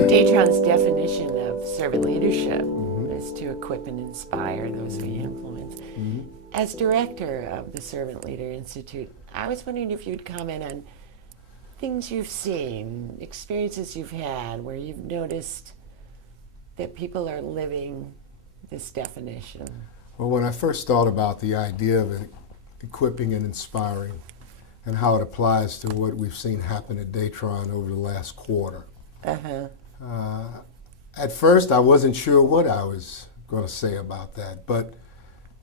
Datron's definition of servant leadership is to equip and inspire those we influence. As director of the Servant Leader Institute, I was wondering if you'd comment on things you've seen, experiences you've had, where you've noticed that people are living this definition. Well, when I first thought about the idea of equipping and inspiring and how it applies to what we've seen happen at Datron over the last quarter, at first I wasn't sure what I was going to say about that, but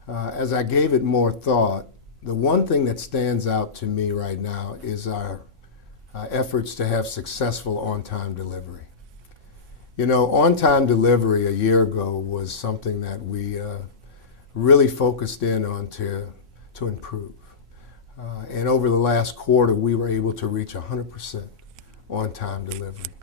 as I gave it more thought, the one thing that stands out to me right now is our efforts to have successful on-time delivery. You know, on-time delivery a year ago was something that we really focused in on to improve. And over the last quarter, we were able to reach 100% on-time delivery.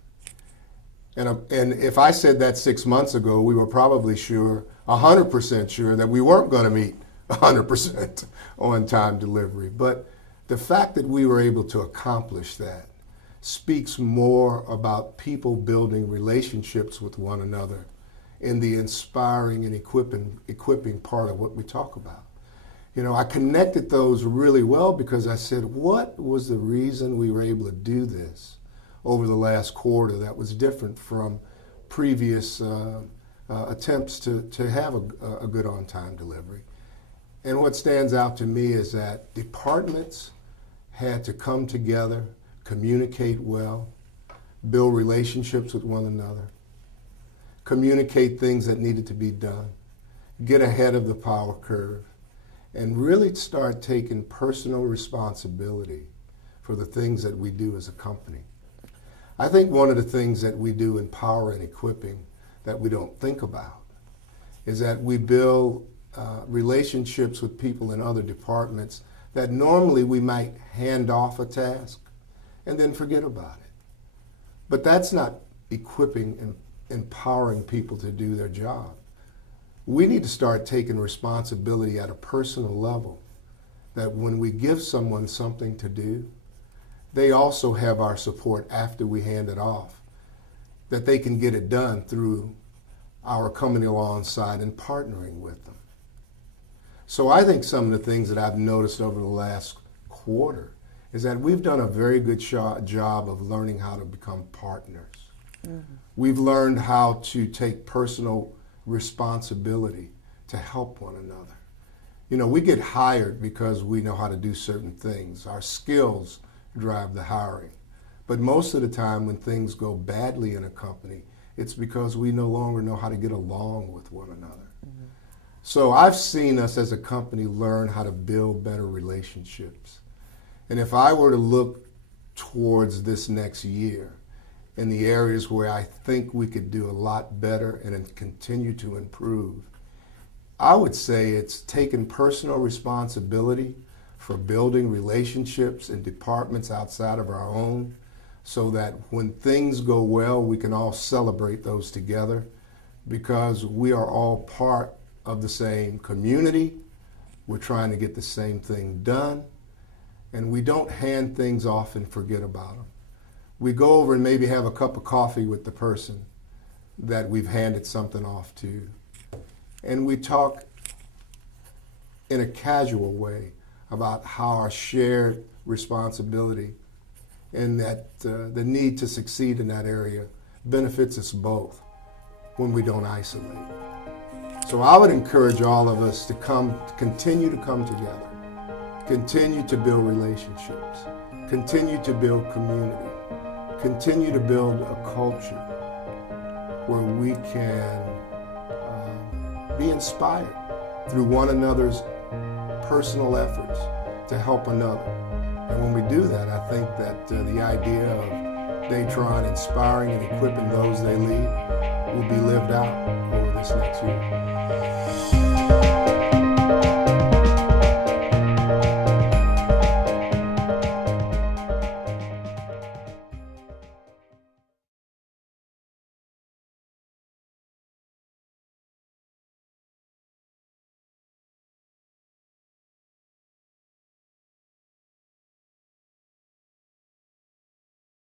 And if I said that 6 months ago, we were probably 100% sure that we weren't going to meet 100% on-time delivery. But the fact that we were able to accomplish that speaks more about people building relationships with one another in the inspiring and equipping part of what we talk about. You know, I connected those really well because I said, what was the reason we were able to do this over the last quarter that was different from previous attempts to have a good on-time delivery? And what stands out to me is that departments had to come together, communicate well, build relationships with one another, communicate things that needed to be done, get ahead of the power curve, and really start taking personal responsibility for the things that we do as a company. I think one of the things that we do in power and equipping that we don't think about is that we build relationships with people in other departments that normally we might hand off a task and then forget about it. But that's not equipping and empowering people to do their job. We need to start taking responsibility at a personal level, that when we give someone something to do, they also have our support after we hand it off, that they can get it done through our coming alongside and partnering with them. So I think some of the things that I've noticed over the last quarter is that we've done a very good job of learning how to become partners. We've learned how to take personal responsibility to help one another. You know, we get hired because we know how to do certain things. Our skills drive the hiring. But most of the time when things go badly in a company, it's because we no longer know how to get along with one another. So I've seen us as a company learn how to build better relationships. And if I were to look towards this next year in the areas where I think we could do a lot better and continue to improve, I would say it's taking personal responsibility for building relationships in departments outside of our own, so that when things go well, we can all celebrate those together, because we are all part of the same community. We're trying to get the same thing done, and we don't hand things off and forget about them. We go over and maybe have a cup of coffee with the person that we've handed something off to, and we talk in a casual way about how our shared responsibility and that the need to succeed in that area benefits us both when we don't isolate. So I would encourage all of us to continue to come together, continue to build relationships, continue to build community, continue to build a culture where we can be inspired through one another's personal efforts to help another. And when we do that, I think that the idea of Datron inspiring and equipping those they lead will be lived out over this next year.